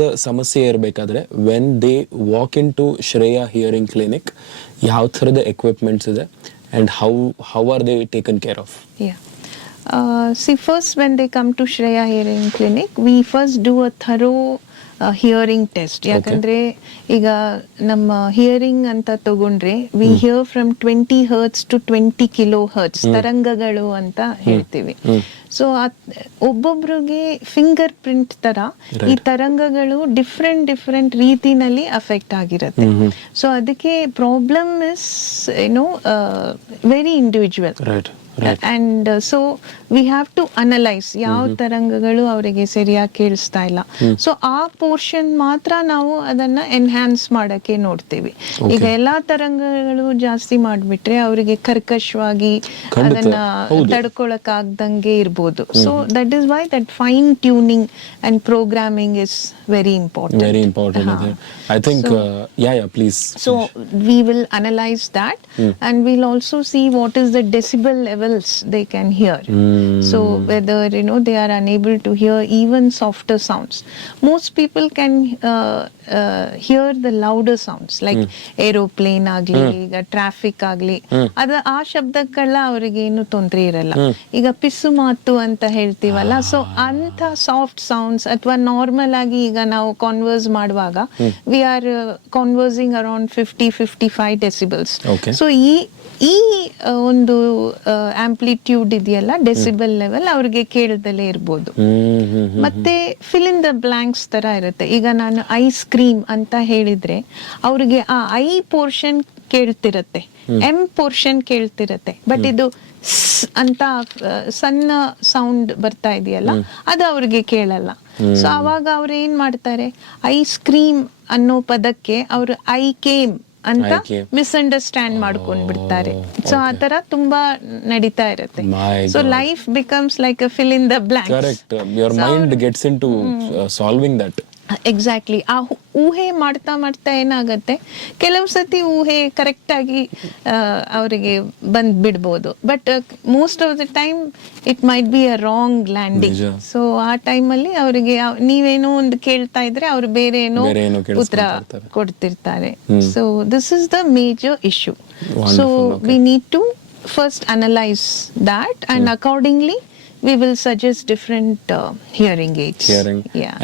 The ಸಮಸ್ಯೆ ಇರಬೇಕಾದ್ರೆ when they walk into Shreya hearing clinic ಯಾವ ಥರದ ಎಕ್ವಿಪ್ಮೆಂಟ್ಸ್ ಇದೆ and how are they taken care of? See, first when they come to Shreya Hearing Clinic, we first do a thorough hearing test. ಯಾಕಂದ್ರೆ ಈಗ ನಮ್ಮ hearing ಅಂತ ತಗೊಂಡ್ರೆ we hear from 20 hertz to 20 kilohertz ತರಂಗಗಳು ಅಂತ ಹೇಳ್ತೀವಿ. So ಒಬ್ಬೊಬ್ರಿಗೆ finger print ತರ ಈ ತರಂಗಗಳು ಡಿಫ್ರೆಂಟ್ ರೀತಿನಲ್ಲಿ ಅಫೆಕ್ಟ್ ಆಗಿರುತ್ತೆ. ಸೊ ಅದಕ್ಕೆ problem is very individual. And so we have to analyse ಯಾವ ತರಂಗಗಳು ಅವರಿಗೆ ಸರಿಯಾಗಿ ಕೇಳಿಸ್ತಾ ಇಲ್ಲ. ಸೊ ಆ ಪೋರ್ಷನ್ ಮಾತ್ರ ನಾವು ಅದನ್ನ ಎನ್ಹ್ಯಾನ್ಸ್ ಮಾಡಕ್ಕೆ ನೋಡ್ತೀವಿ. ಈಗ ಎಲ್ಲಾ ತರಂಗಗಳು ಜಾಸ್ತಿ ಮಾಡ್ಬಿಟ್ರೆ ಅವರಿಗೆ ಕರ್ಕಶವಾಗಿ ಅದನ್ನ ತಡ್ಕೊಳಕ್ ಆಗ್ದಂಗೆ ಇರ್ಬೋದು. So that is why that fine tuning and programming is very important. Very important. I think, please. So we will analyze that and we'll also see what is the decibel levels they can hear. So whether they are unable to hear even softer sounds. Most people can hear the louder sounds like aeroplane agli, ಈಗ traffic ಆಗ್ಲಿ, ಆ ಶಬ್ದಕ್ಕೆಲ್ಲ ಅವರಿಗೆ ಏನು ತೊಂದರೆ ಇರಲ್ಲ. ಈಗ ಪಿಸು ಮಾತು ಅಂತ ಹೇಳ್ತೀವಲ್ಲ, ಸೊ ಅಂತ ಸಾಫ್ಟ್ ಸೌಂಡ್ಸ್ ಅಥವಾ ನಾರ್ಮಲ್ ಆಗಿ ಈಗ ನಾವು ಕಾನ್ವರ್ಸ್ ಮಾಡುವಾಗ we are conversing around 50-55 decibels. So ಈ ಒಂದು ಆಂಪ್ಲಿಟ್ಯೂಡ್ ಇದೆಯಲ್ಲ, ಡೆಸಿಬಲ್ ಲೆವೆಲ್ ಅವ್ರಿಗೆ ಕೇಳದಲ್ಲೇ ಇರ್ಬೋದು. ಮತ್ತೆ ಫಿಲ್ ಇನ್ ದ ಬ್ಲಾಂಕ್ಸ್ ತರ ಇರುತ್ತೆ. ಈಗ ನಾನು ಐಸ್ ಕ್ರೀಮ್ ಅಂತ ಹೇಳಿದ್ರೆ ಅವ್ರಿಗೆ ಆ ಐ ಪೋರ್ಷನ್ ಕೇಳ್ತಿರತ್ತೆ, ಎಂ ಪೋರ್ಷನ್ ಕೇಳ್ತಿರತ್ತೆ, ಬಟ್ ಇದು ಅಂತ ಸಣ್ಣ ಸೌಂಡ್ ಬರ್ತಾ ಇದೆಯಲ್ಲ ಅದು ಅವ್ರಿಗೆ ಕೇಳಲ್ಲ. ಸೊ ಅವಾಗ ಅವ್ರು ಏನ್ ಮಾಡ್ತಾರೆ, ಐಸ್ ಕ್ರೀಮ್ ಅನ್ನೋ ಪದಕ್ಕೆ ಅವ್ರು ಐ ಕೇಮ್ ಅಂತ ಮಿಸ್ಅಂಡರ್ಸ್ಟ್ಯಾಂಡ್ ಮಾಡ್ಕೊಂಡ್ ಬಿಡ್ತಾರೆ. ಸೊ ಆ ತರ ತುಂಬಾ ನಡೀತಾ ಇರುತ್ತೆ. So life becomes like a fill in the blanks. Correct. Your mind gets into solving that. Exactly. ಆ ಊಹೆ ಮಾಡ್ತಾ ಏನಾಗತ್ತೆ, ಕೆಲವು ಸತಿ ಊಹೆ ಕರೆಕ್ಟ್ ಆಗಿ ಅವರಿಗೆ ಬಂದ್ ಬಿಡ್ಬೋದು, but most of the time it might be a wrong landing. So ಆ ಟೈಮಲ್ಲಿ ಅವರಿಗೆ ನೀವೇನೋ ಒಂದು ಕೇಳ್ತಾ ಇದ್ರೆ ಅವ್ರು ಬೇರೆ ಏನೋ ಉತ್ತರ ಕೊಡ್ತಿರ್ತಾರೆ. So this is the major issue. So we need to first analyse that and accordingly we will suggest different hearing aids. Hearing. Yeah.